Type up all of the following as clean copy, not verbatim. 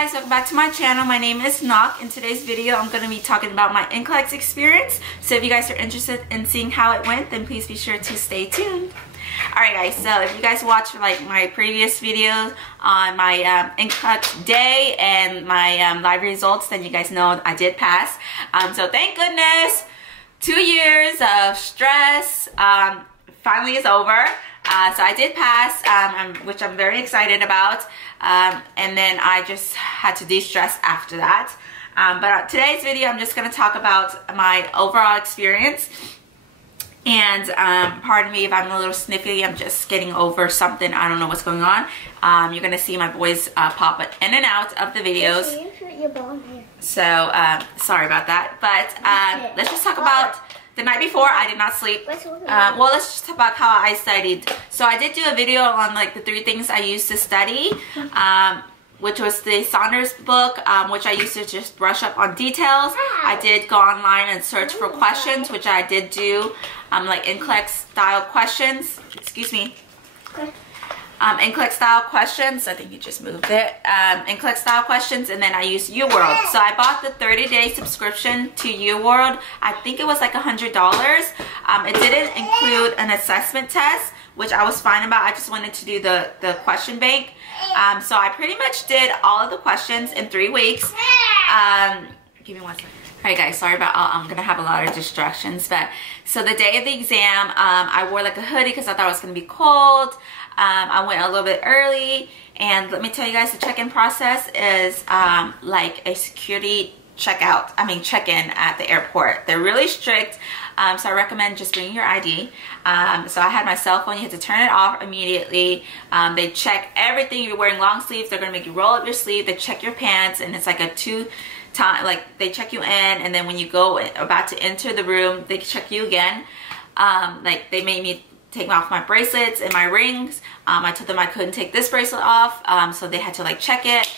guys, welcome back to my channel. My name is Ngoc. In today's video, I'm going to be talking about my Nclex experience. So if you guys are interested in seeing how it went, then please be sure to stay tuned. Alright guys, so if you guys watched like my previous videos on my Nclex day and my live results, then you guys know I did pass. So thank goodness, 2 years of stress finally is over. So I did pass, which I'm very excited about, and then I just had to de-stress after that. But today's video, I'm just going to talk about my overall experience. And pardon me if I'm a little sniffly, I'm just getting over something. I don't know what's going on. You're going to see my voice pop in and out of the videos. So sorry about that. But let's just talk about the night before. I did not sleep. Well, let's just talk about how I studied. So I did do a video on like the 3 things I used to study, which was the Saunders book, which I used to just brush up on details. I did go online and search for questions, which I did do, like Nclex style questions. Excuse me. Nclex style questions. I think you just moved it. Nclex style questions, and then I used UWorld. So I bought the 30-day subscription to UWorld. I think it was like $100. It didn't include an assessment test, which I was fine about. I just wanted to do the question bank. So I pretty much did all of the questions in 3 weeks. Give me 1 second. Alright guys, sorry about I'm gonna have a lot of distractions. But so the day of the exam, I wore like a hoodie because I thought it was gonna be cold. I went a little bit early, and let me tell you guys, the check-in process is like a security check-in at the airport. They're really strict, so I recommend just bringing your ID. So I had my cell phone. You had to turn it off immediately. They check everything. You're wearing long sleeves. They're gonna make you roll up your sleeve. They check your pants, and it's like a 2 time, like they check you in, and then when you go about to enter the room, they check you again. Like they made me take off my bracelets and my rings. I told them I couldn't take this bracelet off, so they had to like check it.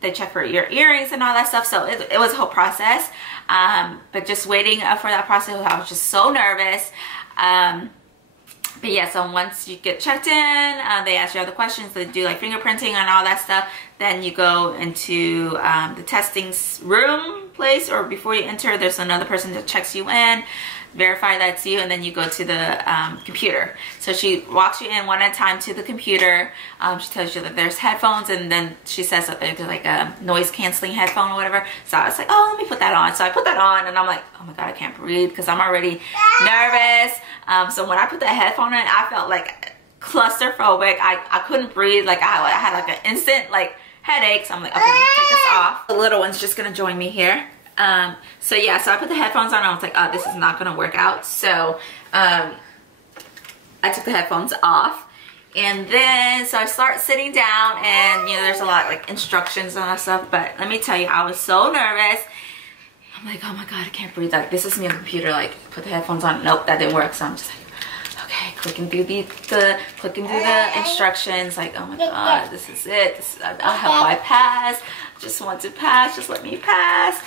They check for your earrings and all that stuff, so it was a whole process. But just waiting for that process, I was just so nervous. But yeah, so once you get checked in, they ask you other questions. They do like fingerprinting and all that stuff. Then you go into the testing room place, or before you enter, there's another person that checks you in, verify that's you, and then you go to the computer. So she walks you in one at a time to the computer. She tells you that there's headphones, and then she says that there's like a noise canceling headphone or whatever. So I was like, oh, let me put that on. So I put that on, and I'm like, oh my god, I can't breathe because I'm already nervous. So when I put the headphone in, I felt like claustrophobic. I couldn't breathe. Like I had like an instant like headache. So I'm like, okay, take this off. The little one's just gonna join me here. So yeah, so I put the headphones on, and I was like, oh, this is not gonna work out. So I took the headphones off, and then so I start sitting down, and you know, there's a lot like instructions and all that stuff. But let me tell you, I was so nervous. I'm like, oh my god, I can't breathe. Like this is me on the computer. Like put the headphones on. Nope, that didn't work. So I'm just like, okay, clicking through the instructions. Like, oh my god, this is it. I hope I pass. Just want to pass. Just let me pass.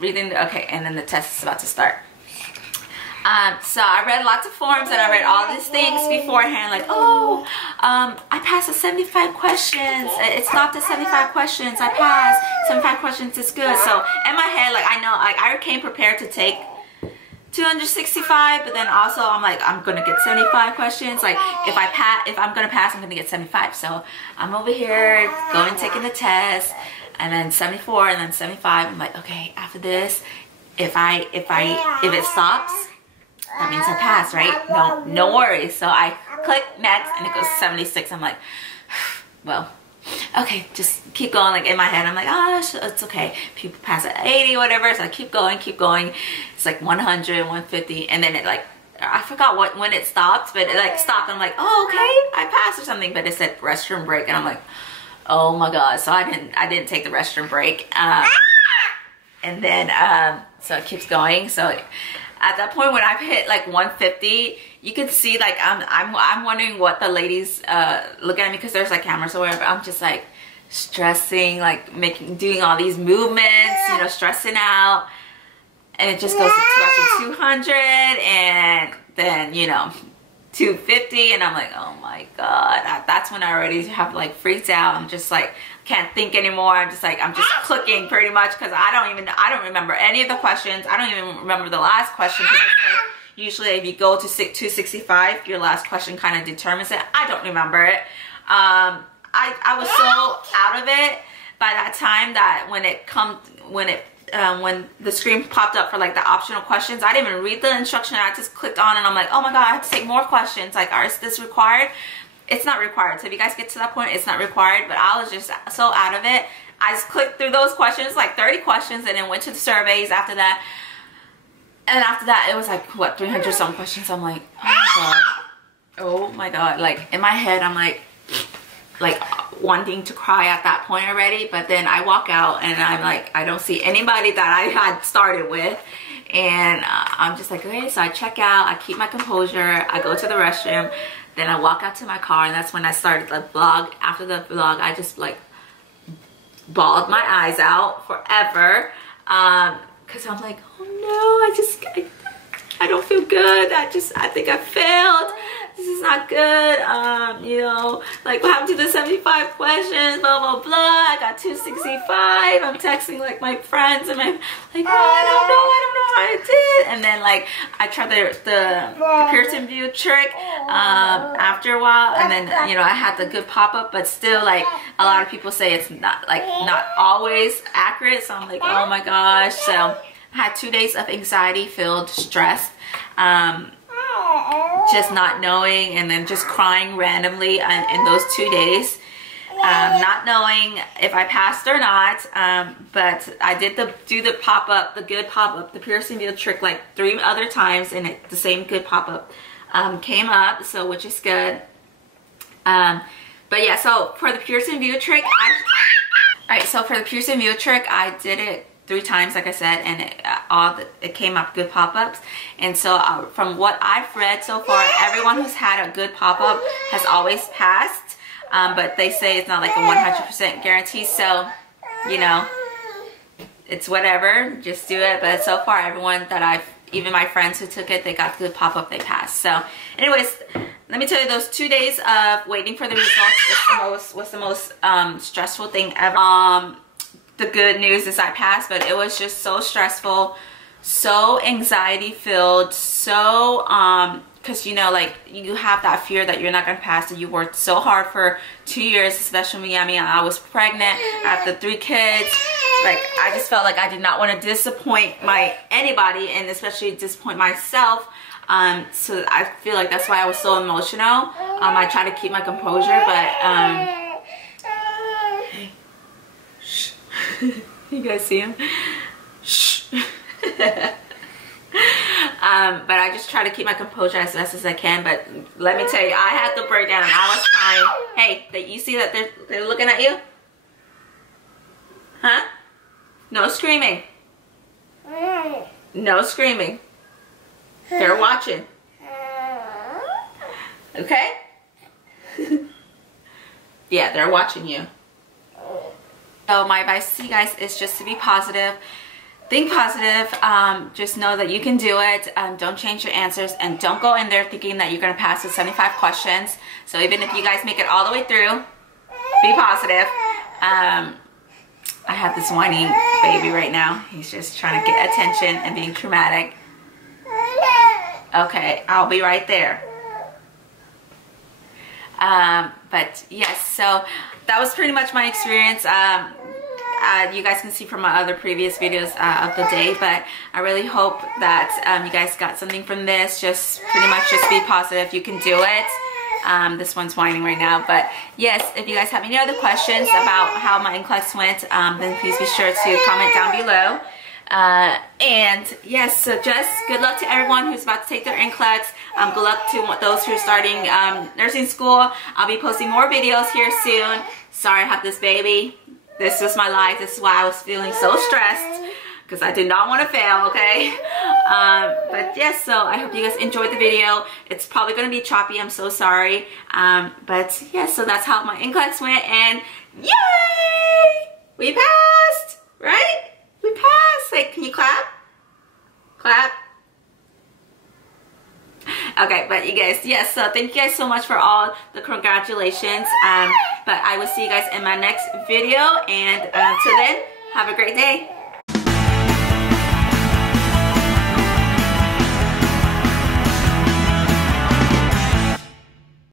Reading, okay, and then the test is about to start. So I read lots of forms, and I read all these things beforehand, like, oh, I passed the 75 questions. It's not the 75 questions. I passed. 75 questions is good. So in my head, like I know, like I came prepared to take 265, but then also I'm like, I'm gonna get 75 questions. Like if I'm gonna pass, I'm gonna get 75. So I'm over here going, taking the test. And then 74, and then 75. I'm like, okay, after this, if it stops, that means I pass, right? No worries. So I click next, and it goes 76. I'm like, well, okay, just keep going. Like in my head, I'm like, oh, it's okay. People pass at 80, whatever. So I keep going. It's like 100, 150, and then it like, I forgot when it stopped, but it like stopped. I'm like, oh, okay, I passed or something. But it said restroom break, and I'm like, oh my god. So I didn't take the restroom break, and then so it keeps going. So at that point when I've hit like 150, you can see like I'm wondering what the ladies look at me, because there's like cameras or whatever. I'm just like stressing, like doing all these movements, you know, stressing out, and it just goes to 200, and then, you know, 250, and I'm like, oh my god. That's when I already have like freaked out. I'm just like, can't think anymore. I'm just clicking pretty much, because I don't remember any of the questions. I don't even remember the last question, because usually if you go to 265, your last question kind of determines it. I don't remember it. I was so out of it by that time that when the screen popped up for like the optional questions, I didn't even read the instruction. I just clicked on, and I'm like, oh my god, I have to take more questions. Like, is this required? It's not required. So if you guys get to that point, it's not required. But I was just so out of it. I just clicked through those questions, like 30 questions, and then went to the surveys after that. And after that, it was like, what, 300 some questions. I'm like, oh my god. Oh my god. Like, in my head, I'm like wanting to cry at that point already. But then I walk out, and I'm like, I don't see anybody that I had started with. And I'm just like, okay. So I check out. I keep my composure. I go to the restroom. Then I walk out to my car, and that's when I started the vlog. After the vlog, I just like bawled my eyes out forever. Because I'm like, oh no, I don't feel good. I think I failed. This is not good. You know, like, what happened to the 75 questions, blah, blah, blah. I got 265. I'm texting like my friends, and I'm like, oh, I don't know how I did. And then like, I tried the Pearson VUE trick after a while, and then, you know, I had the good pop-up, but still, like, a lot of people say it's not always accurate. So I'm like, oh my gosh. So I had 2 days of anxiety filled, stressed, just not knowing, and then just crying randomly in those 2 days, not knowing if I passed or not. But I did do the pop-up, the good pop-up, the Pearson VUE trick like 3 other times, and the same good pop-up came up, so which is good. But yeah, so for the Pearson VUE trick, I did it 3 times, like I said, and it came up good pop-ups. And so from what I've read so far, everyone who's had a good pop-up has always passed, but they say it's not like a 100% guarantee. So, you know, it's whatever, just do it. But so far, everyone that even my friends who took it, they got good pop-up, they passed. So anyways, let me tell you, those 2 days of waiting for the results was the most stressful thing ever. The good news is I passed, but it was just so stressful, so anxiety filled, so because, you know, like, you have that fear that you're not gonna pass, that you worked so hard for 2 years, especially me. I mean, I was pregnant, I have the 3 kids. Like, I just felt like I did not want to disappoint anybody, and especially disappoint myself. So I feel like that's why I was so emotional. I try to keep my composure, but you guys see him? Shh. But I just try to keep my composure as best as I can. But let me tell you, I had the breakdown, and I was crying. Hey, you see that they're looking at you? Huh? No screaming. No screaming. They're watching. Okay? Yeah, they're watching you. So my advice to you guys is just to be positive. Think positive. Just know that you can do it. Don't change your answers, and don't go in there thinking that you're going to pass with 75 questions. So even if you guys make it all the way through, be positive. I have this whining baby right now. He's just trying to get attention and being traumatic. Okay, I'll be right there. But yes, so that was pretty much my experience. You guys can see from my other previous videos of the day, but I really hope that you guys got something from this. Just pretty much just be positive. You can do it. This one's whining right now, but yes, if you guys have any other questions about how my Nclex went, then please be sure to comment down below. And yes, so just good luck to everyone who's about to take their Nclex. Good luck to those who are starting nursing school. I'll be posting more videos here soon. Sorry I have this baby. This is my life. This is why I was feeling so stressed, because I did not want to fail, okay? But yes, so I hope you guys enjoyed the video. It's probably going to be choppy. I'm so sorry. But yes, so that's how my Nclex went, and yay! We passed, right? We passed. Like, can you clap? Clap. Okay, but you guys, yes, so thank you guys so much for all the congratulations. But I will see you guys in my next video, and until then, have a great day.